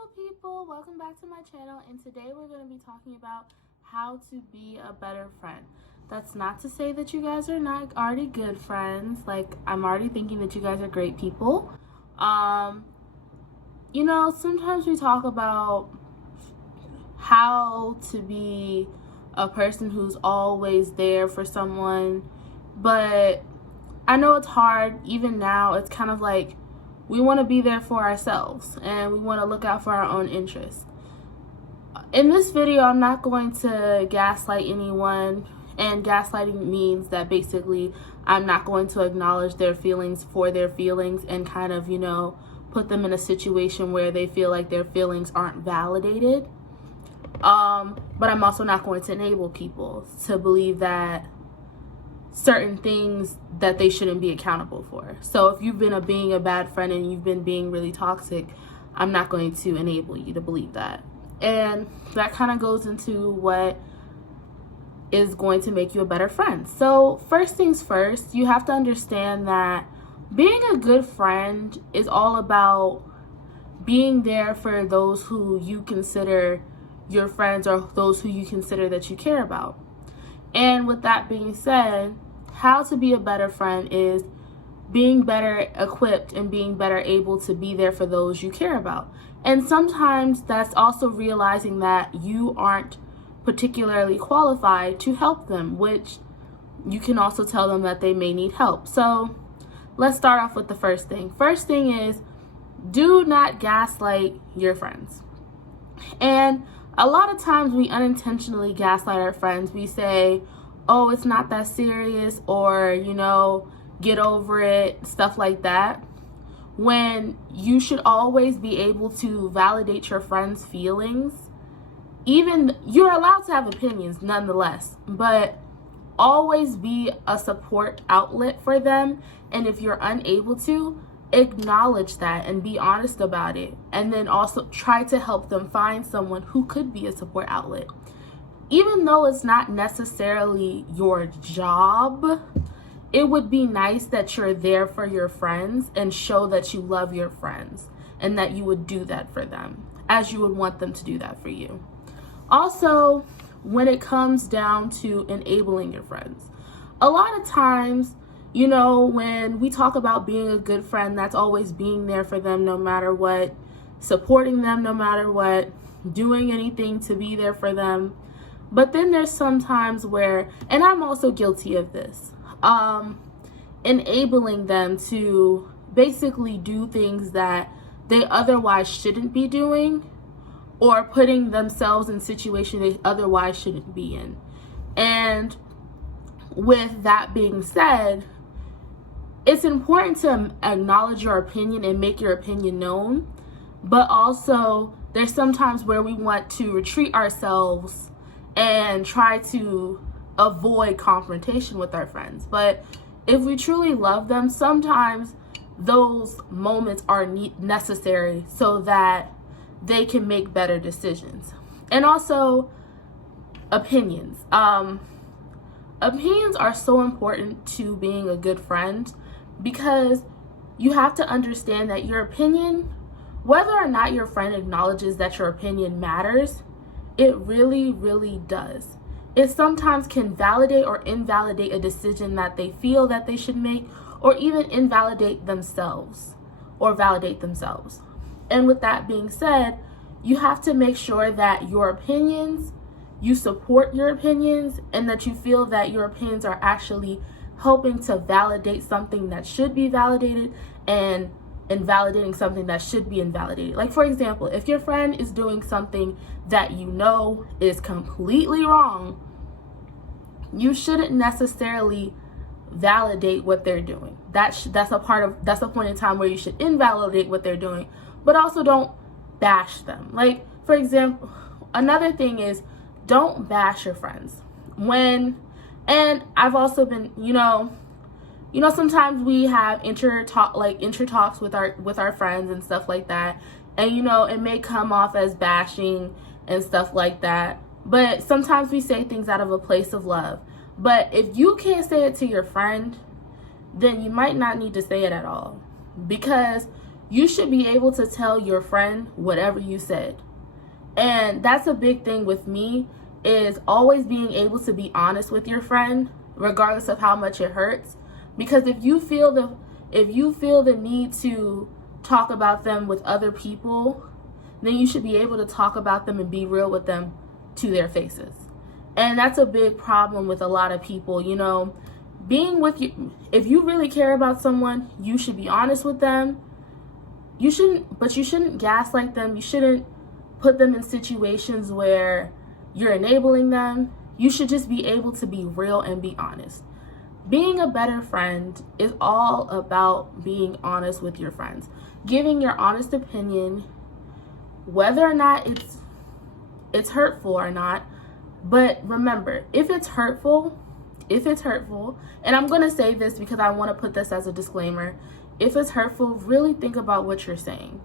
beautiful people, welcome back to my channel, and today we're going to be talking about how to be a better friend. That's not to say that you guys are not already good friends. Like, I'm already thinking that you guys are great people. Sometimes we talk about how to be a person who's always there for someone, but I know it's hard. Even now, it's kind of like we want to be there for ourselves and we want to look out for our own interests. In this video, I'm not going to gaslight anyone, and gaslighting means that basically I'm not going to acknowledge their feelings for their feelings and kind of, put them in a situation where they feel like their feelings aren't validated. But I'm also not going to enable people to believe that certain things that they shouldn't be accountable for. So if you've been being a bad friend and you've been being really toxic, I'm not going to enable you to believe that. And that kind of goes into what is going to make you a better friend. So first things first, you have to understand that being a good friend is all about being there for those who you consider your friends or those who you consider that you care about. And with that being said, how to be a better friend is being better equipped and being better able to be there for those you care about. And sometimes that's also realizing that you aren't particularly qualified to help them, which you can also tell them that they may need help. So let's start off with the first thing. First thing is, do not gaslight your friends. And a lot of times we unintentionally gaslight our friends. We say, oh, it's not that serious, or, get over it, stuff like that. When you should always be able to validate your friends' feelings. Even you're allowed to have opinions nonetheless, but always be a support outlet for them. And if you're unable to, acknowledge that and be honest about it, and then also try to help them find someone who could be a support outlet. Even though it's not necessarily your job, it would be nice that you're there for your friends and show that you love your friends and that you would do that for them as you would want them to do that for you. Also, when it comes down to enabling your friends, a lot of times, when we talk about being a good friend, that's always being there for them no matter what, supporting them no matter what, doing anything to be there for them. But then there's some times where, and I'm also guilty of this, enabling them to basically do things that they otherwise shouldn't be doing, or putting themselves in situations they otherwise shouldn't be in. And with that being said, it's important to acknowledge your opinion and make your opinion known, but also there's sometimes where we want to retreat ourselves and try to avoid confrontation with our friends. But if we truly love them, sometimes those moments are necessary so that they can make better decisions. And also opinions. Opinions are so important to being a good friend, because you have to understand that your opinion, whether or not your friend acknowledges that your opinion matters, it really, really does. It sometimes can validate or invalidate a decision that they feel that they should make, or even invalidate themselves or validate themselves. And with that being said, you have to make sure that your opinions, you support your opinions, and that you feel that your opinions are actually helping to validate something that should be validated and invalidating something that should be invalidated. Like, for example, if your friend is doing something that is completely wrong, you shouldn't necessarily validate what they're doing. That's a point in time where you should invalidate what they're doing, but also don't bash them. Like, for example, another thing is, don't bash your friends. And I've also been, sometimes we have inter talks with our friends and stuff like that. And, it may come off as bashing and stuff like that. But sometimes we say things out of a place of love. But if you can't say it to your friend, then you might not need to say it at all. Because you should be able to tell your friend whatever you said. And that's a big thing with me, is always being able to be honest with your friend, regardless of how much it hurts. Because if you feel the need to talk about them with other people, then you should be able to talk about them and be real with them to their faces. And that's a big problem with a lot of people, you know. Being with you, if you really care about someone, you should be honest with them. You shouldn't gaslight them. You shouldn't put them in situations where you're enabling them. You should just be able to be real and be honest. Being a better friend is all about being honest with your friends, giving your honest opinion, whether or not it's hurtful or not. But remember, if it's hurtful, and I'm going to say this because I want to put this as a disclaimer, if it's hurtful, really think about what you're saying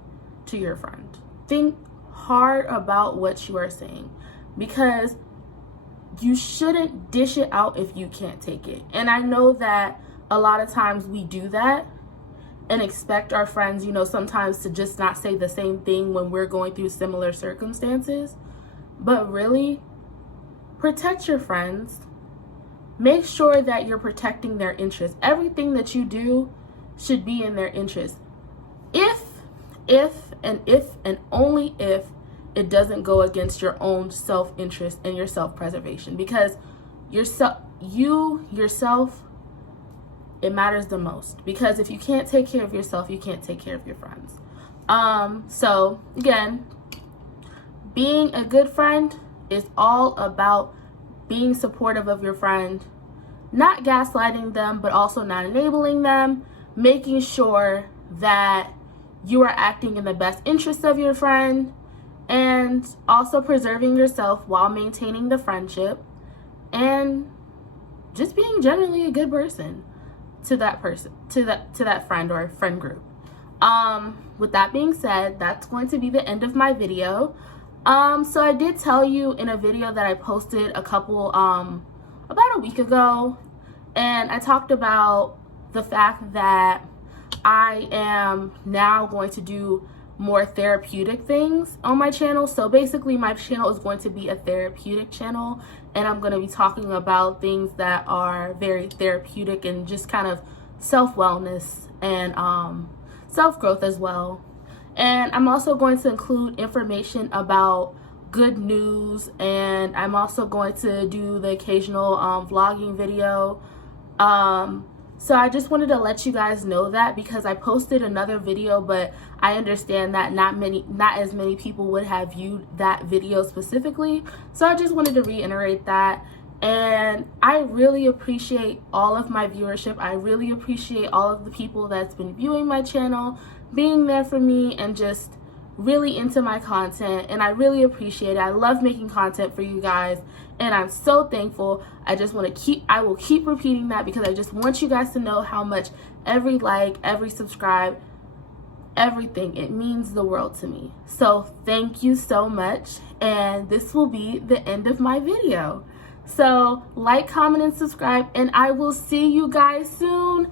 to your friend. Think hard about what you are saying, because you shouldn't dish it out if you can't take it. And I know that a lot of times we do that and expect our friends, you know, sometimes to just not say the same thing when we're going through similar circumstances. But really, protect your friends. Make sure that you're protecting their interests. Everything that you do should be in their interest. If and only if it doesn't go against your own self-interest and your self-preservation, because yourself, it matters the most. Because if you can't take care of yourself, you can't take care of your friends. So again, being a good friend is all about being supportive of your friend, not gaslighting them, but also not enabling them, making sure that you are acting in the best interest of your friend, and also preserving yourself while maintaining the friendship, and just being generally a good person to that person, to that friend or friend group. With that being said, that's going to be the end of my video. So I did tell you in a video that I posted about a week ago, and I talked about the fact that I am now going to do more therapeutic things on my channel. So basically my channel is going to be a therapeutic channel, and I'm going to be talking about things that are very therapeutic and just kind of self-wellness and self-growth as well. And I'm also going to include information about good news, and I'm also going to do the occasional vlogging video. So I just wanted to let you guys know that, because I posted another video, but I understand that not as many people would have viewed that video specifically. So I just wanted to reiterate that. And I really appreciate all of my viewership. I really appreciate all of the people that's been viewing my channel, being there for me, and just really into my content. And I really appreciate it. I love making content for you guys, and I'm so thankful. I will keep repeating that, because I just want you guys to know how much every like, every subscribe, everything, it means the world to me. So thank you so much, and this will be the end of my video. So like, comment, and subscribe, and I will see you guys soon.